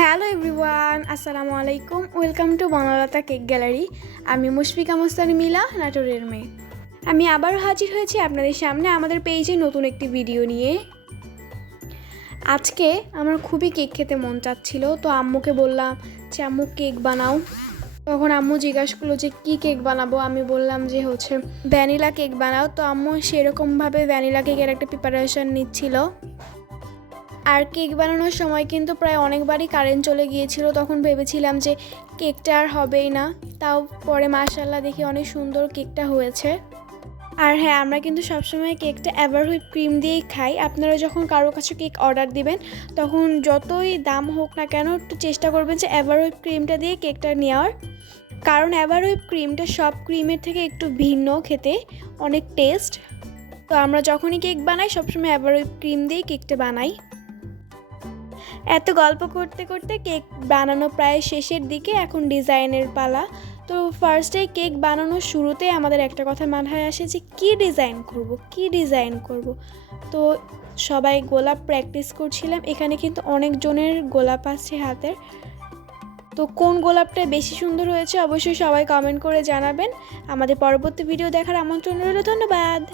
Hello everyone, আসসালামু আলাইকুম। Welcome to Banalata cake gallery. আমি মুশফিকা মোস্তানি মিলা নাটোরের মেয়ে। আমি আবারও হাজির হয়েছি আপনাদের সামনে আমাদের পেজে নতুন একটি ভিডিও নিয়ে। আজকে আমার খুবই কেক খেতে মন চাচ্ছিল, তো আম্মুকে বললাম যে আম্মু, কেক বানাও। তখন আম্মু জিজ্ঞাসা করল যে, কী কেক বানাবো? আমি বললাম যে, হচ্ছে ভ্যানিলা কেক বানাও। তো আম্মু সেরকমভাবে ভ্যানিলা কেকের একটা প্রিপারেশন নিচ্ছিল। আর কেক বানানোর সময় কিন্তু প্রায় অনেকবারই কারেন্ট চলে গিয়েছিল, তখন ভেবেছিলাম যে কেকটা আর হবেই না। তাও পরে মাশাল্লাহ দেখি অনেক সুন্দর কেকটা হয়েছে। আর হ্যাঁ আমরা কিন্তু সবসময় কেকটা এভার হুইপ ক্রিম দিয়েই খাই। আপনারা যখন কারও কাছে কেক অর্ডার দিবেন, তখন যতই দাম হোক না কেন একটু চেষ্টা করবেন যে এভার হুইপ ক্রিমটা দিয়ে কেকটা নেওয়ার। কারণ এভার হুইপ ক্রিমটা সব ক্রিমের থেকে একটু ভিন্ন খেতে, অনেক টেস্ট। তো আমরা যখনই কেক বানাই, সবসময় এভার হুইপ ক্রিম দিয়েই কেকটা বানাই। এত গল্প করতে করতে কেক বানানো প্রায় শেষের দিকে এখন ডিজাইনের পালা। তো ফার্স্টে কেক বানানোর শুরুতে আমাদের একটা কথা মাথায় আসে যে, কী ডিজাইন করব? কী ডিজাইন করব? তো সবাই গোলাপ প্র্যাকটিস করছিলাম। এখানে কিন্তু অনেকজনের গোলাপ আছে হাতের। তো কোন গোলাপটা বেশি সুন্দর হয়েছে অবশ্যই সবাই কমেন্ট করে জানাবেন। আমাদের পরবর্তী ভিডিও দেখার আমন্ত্রণ রইল। ধন্যবাদ!